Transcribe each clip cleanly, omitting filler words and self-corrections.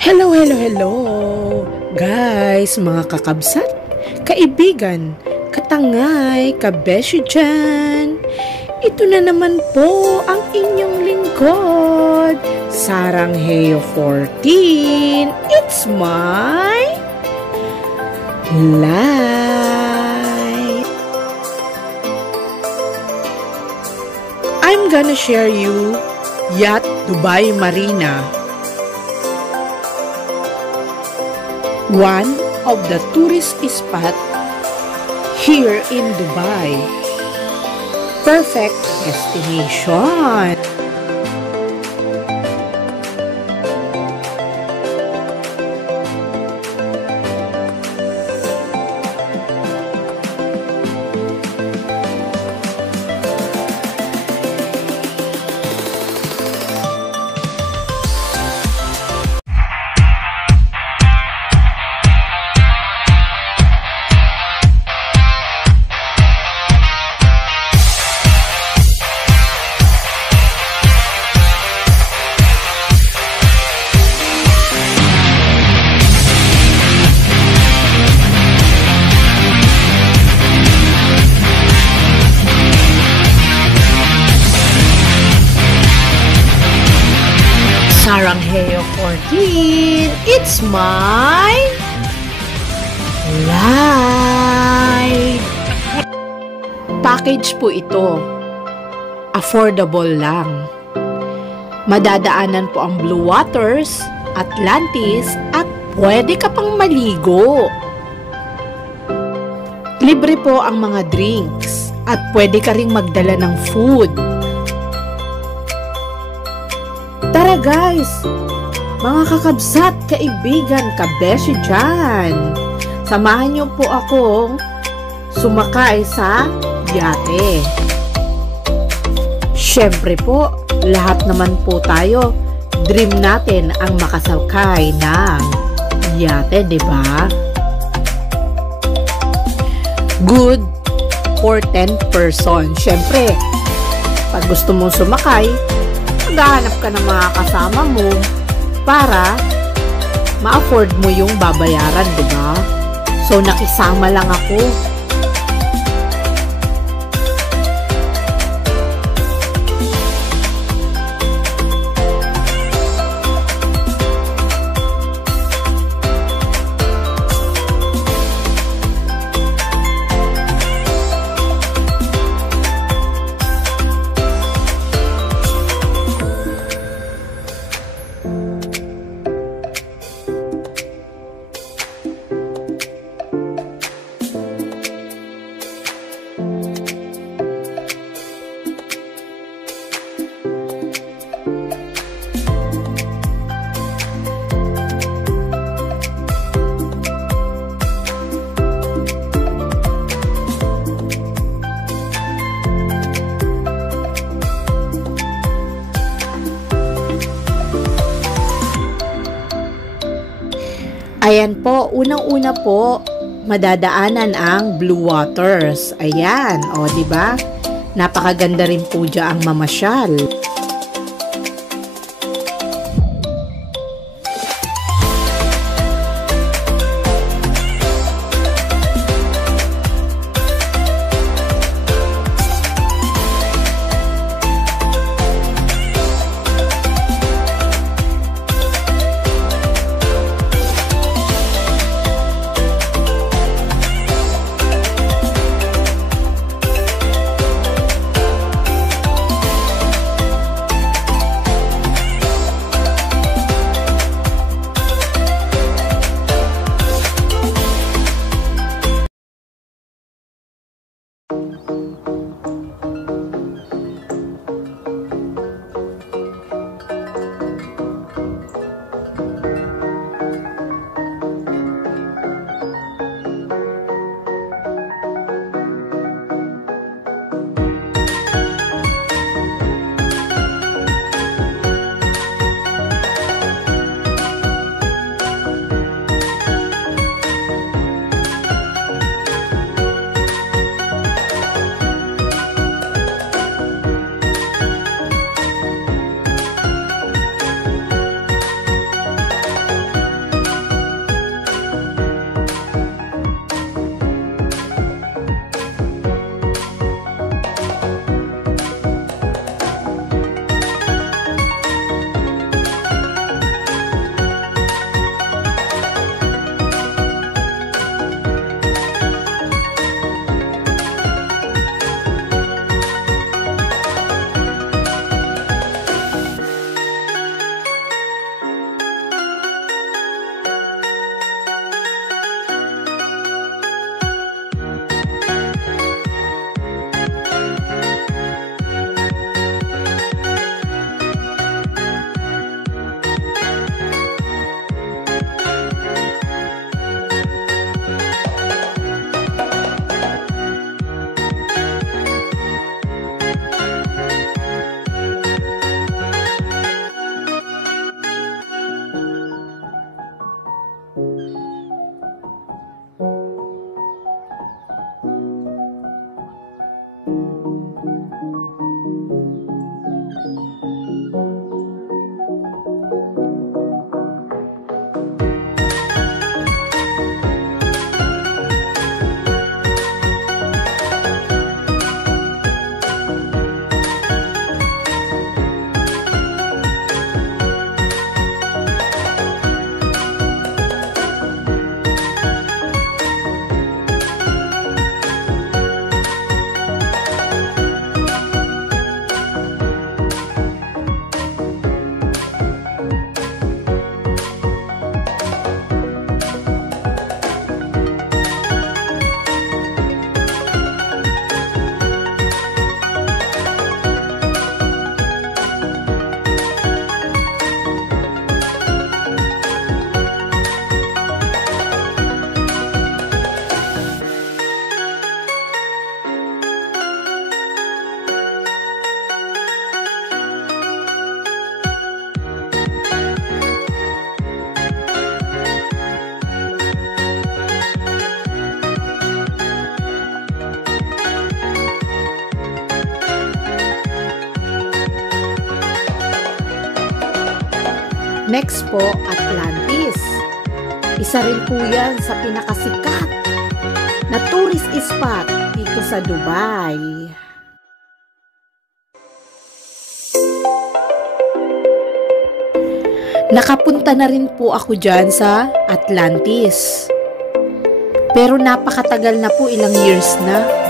Hello, hello, hello! Guys, mga kakabsat, kaibigan, katangay, kabesyo dyan. Ito na naman po ang inyong lingkod, Sarangheo 14. It's my life. I'm gonna share you Yacht Dubai Marina, one of the tourist spot here in Dubai. Perfect destination. Sarangheo 14, it's my life. Package po ito. Affordable lang. Madadaanan po ang Blue Waters, Atlantis, at pwede ka pang maligo. Libre po ang mga drinks at pwede ka ring magdala ng food. Tara guys, mga kakabsat, kaibigan, kabesyo dyan. Samahan niyo po akong sumakay sa yate. Siyempre po, lahat naman po tayo, dream natin ang makasakay ng yate, diba? Good for 10 person. Siyempre, pag gusto mong sumakay, maghahanap ka ng mga kasama mo para ma-afford mo yung babayaran, diba? So, nakisama lang ako. Ayan po, unang-una po, madadaanan ang Blue Waters. Ayan, o diba? Napakaganda rin po dyan ang mamasyal. Next po, Atlantis. Isa rin po yan sa pinakasikat na tourist spot dito sa Dubai. Nakapunta na rin po ako dyan sa Atlantis. Pero napakatagal na po, ilang years na.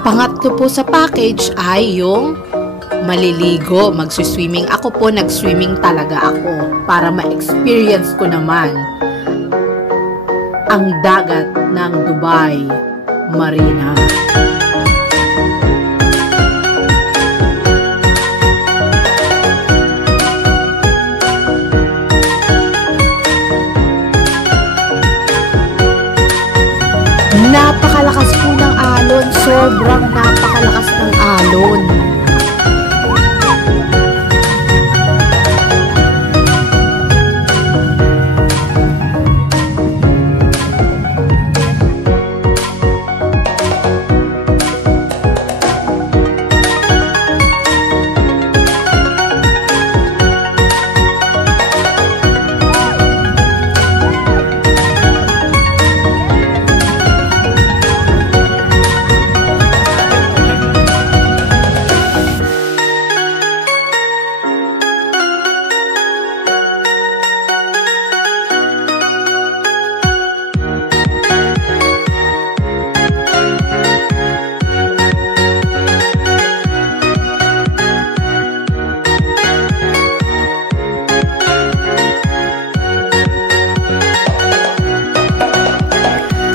Pangatlo po sa package ay yung maliligo, magsiswimming. Ako po, nagswimming talaga ako para ma-experience ko naman ang dagat ng Dubai Marina. Napakalakas po ng alon, sobrang napakalakas ng alon.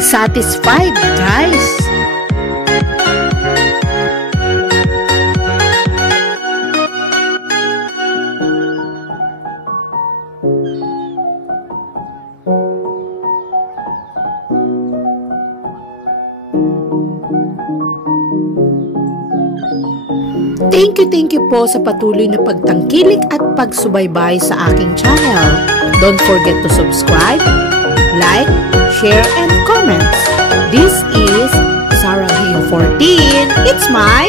Satisfied, guys! Thank you po sa patuloy na pagtangkilik at pagsubaybay sa aking channel. Don't forget to subscribe, like, share, and comments. This is Sarah Gio 14. It's my